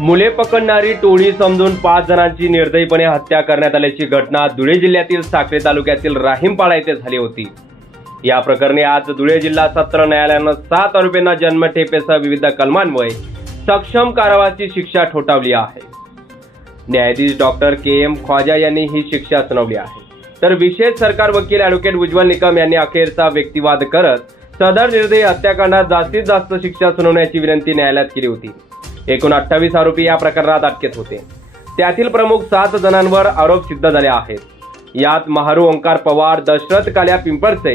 मुले पकडणारी टोळी समजून पाच जणांची निर्दयीपणे हत्या करण्यात आल्याची घटना धुळे जिल्ह्यातील साक्री तालुक्यातील राहीमपाडा येथे झाली होती. या प्रकरणी आज धुळे जिल्हा सत्र न्यायालयानं सात आरोपींना जन्मठेपेसह विविध कलमांमुळे सक्षम कारवाची शिक्षा ठोठावली आहे. न्यायाधीश डॉक्टर के एम ख्वाजा यांनी ही शिक्षा सुनावली आहे. तर विशेष सरकार वकील ॲडव्होकेट उज्ज्वल निकम यांनी अखेरचा व्यक्तिवाद करत सदर निर्दयी हत्याकांडात जास्तीत जास्त शिक्षा सुनावण्याची विनंती न्यायालयात केली होती. एकूण अठ्ठावीस आरोपी या प्रकरणात अटकेत होते. त्यातील प्रमुख सात जणांवर आरोप सिद्ध झाले आहेत. यात महारू ओंकार पवार दशरथ काल्या पिंपळसे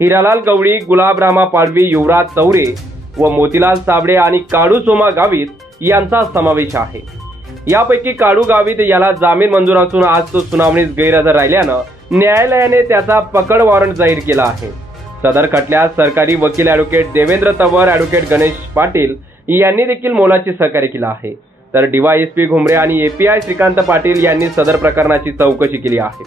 हिरालाल गवळी गुलाब रामा पाडवी युवराज चौरे व मोतीलाल साबळे आणि काळू सोमा गावित यांचा समावेश आहे. यापैकी काळू गावित याला जामीन मंजूर असून आज तो सुनावणीस गैरहजर राहिल्यानं न्यायालयाने त्याचा पकड वॉरंट जाहीर केला आहे. सदर खटल्यात सरकारी वकील ॲडव्होकेट देवेंद्र तवर ॲडव्होकेट गणेश पाटील यांनी देखील मोलाचे सहकार्य केलं आहे. तर डीवायएसपी घुमरे आणि एपीआय श्रीकांत पाटील यांनी सदर प्रकरणाची चौकशी केली आहे.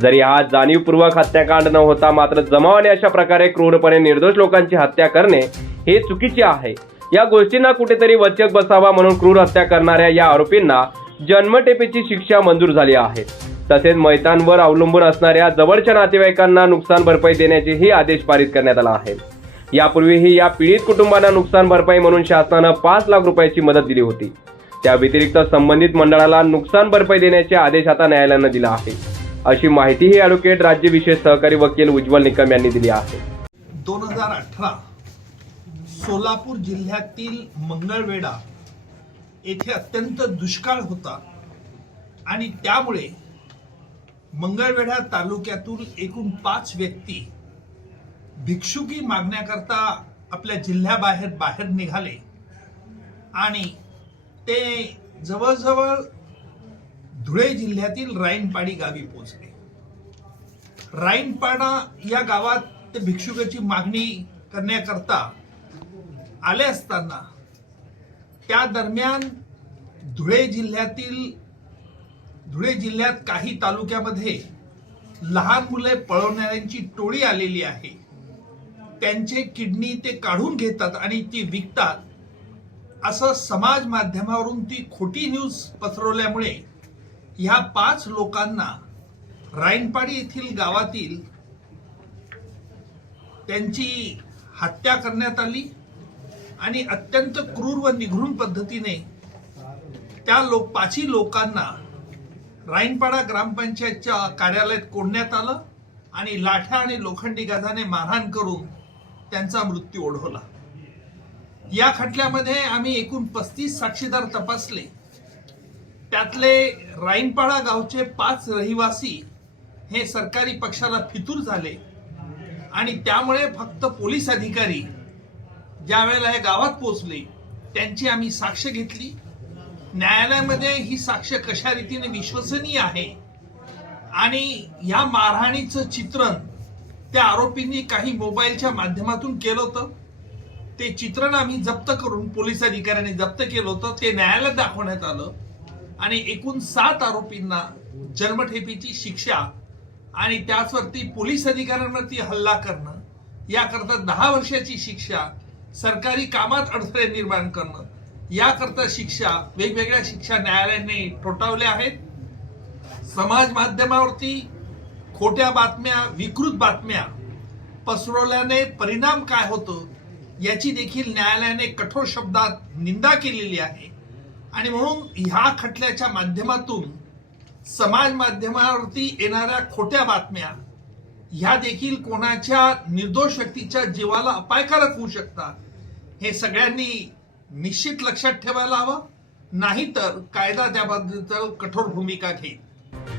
जरी हा जाणीवपूर्वक हत्याकांड न होता मात्र जमावाने अशा प्रकारे क्रूरपणे निर्दोष लोकांची हत्या करणे हे चुकीचे आहे. या गोष्टींना कुठेतरी वचक बसावा म्हणून क्रूर हत्या करणाऱ्या या आरोपींना जन्मटेपेची शिक्षा मंजूर झाली आहे. तसेच मैतांवर अवलंबून असणाऱ्या जवळच्या नातेवाईकांना नुकसान भरपाई देण्याचेही आदेश पारित करण्यात आला आहे. यापूर्वीही या पीडित कुटुंबांना नुकसान भरपाई म्हणून शासनानं पाच लाख रुपयाची मदत दिली होती. त्या व्यतिरिक्त संबंधित मंडळाला नुकसान भरपाई देण्याचे आदेश आता न्यायालयानं दिला आहे. अशी माहितीही ॲडव्होकेट राज्य विशेष सहकारी वकील उज्ज्वल निकम यांनी दिली आहे. दोन हजार अठरा सोलापूर जिल्ह्यातील मंगळवेढा येथे अत्यंत दुष्काळ होता आणि त्यामुळे मंगळवेढा तालुक्यातून एकूण पाच व्यक्ती भिक्षुकी मागण्याकरता आपल्या जिल्ह्याबाहेर बाहेर निघाले. आणि ते जवळजवळ धुळे जिल्ह्यातील राईनपाडी गावी पोहोचले. राईनपाडा या गावात ते भिक्षुकाची मागणी करण्याकरता आले असताना त्या दरम्यान धुळे जिल्ह्यातील धुळे जिल्ह्यात काही तालुक्यामध्ये लहान मुले पळवणाऱ्यांची टोळी आलेली आहे. त्यांचे किडनी ते काढून घेतात आणि ती विकतात. असं समाज माध्यमावरून ती खोटी न्यूज पसरवल्यामुळे ह्या पाच लोकांना राईनपाडी येथील गावातील त्यांची हत्या करण्यात आली आणि अत्यंत क्रूर व निघृण पद्धतीने त्या लोक पाचही लोकांना राईनपाडा ग्रामपंचायतच्या कार्यालयात कोंडण्यात आलं आणि लाठ्या आणि लोखंडी गाजाने मारहाण करून त्यांचा मृत्यू ओढवला. या खटल्यामध्ये आम्ही एकूण पस्तीस साक्षीदार तपासले. त्यातले राईनपाडा गावचे पाच रहिवासी हे सरकारी पक्षाला फितूर झाले. आणि त्यामुळे फक्त पोलीस अधिकारी ज्या वेळेला हे गावात पोहोचले त्यांची आम्ही साक्ष घेतली. न्यायालयामध्ये ही साक्ष कशा रीतीने विश्वसनीय आहे आणि या मारहाणीचं चित्रण त्या आरोपींनी काही मोबाईलच्या माध्यमातून केलं होतं. ते चित्रण आम्ही जप्त करून पोलीस अधिकाऱ्यांनी जप्त केलं होतं. ते न्यायालयात दाखवण्यात आलं. आणि एकूण सात आरोपींना जन्मठेपीची शिक्षा आणि त्याचवरती पोलीस अधिकाऱ्यांवरती हल्ला करणं याकरता दहा वर्षाची शिक्षा सरकारी कामात अडथळे निर्माण करणं याकरता शिक्षा वेगवेगळ्या शिक्षा न्यायालयाने ठोठावल्या आहेत. समाज माध्यमावरती खोट्या बातम्या विकृत बातम्या पसरवल्याने परिणाम काय होतो याची देखील न्यायालयाने कठोर शब्दात निंदा केलेली आहे. आणि म्हणून ह्या खटल्याच्या माध्यमातून समाज माध्यमावरती येणाऱ्या खोट्या बातम्या ह्या देखील कोणाच्या निर्दोष व्यक्तीच्या जीवाला अपायकारक होऊ शकतात हे सगळ्यांनी निश्चित लक्षात ठेवायला हवं. नाहीतर कायदा त्याबद्दल कठोर भूमिका घेईल.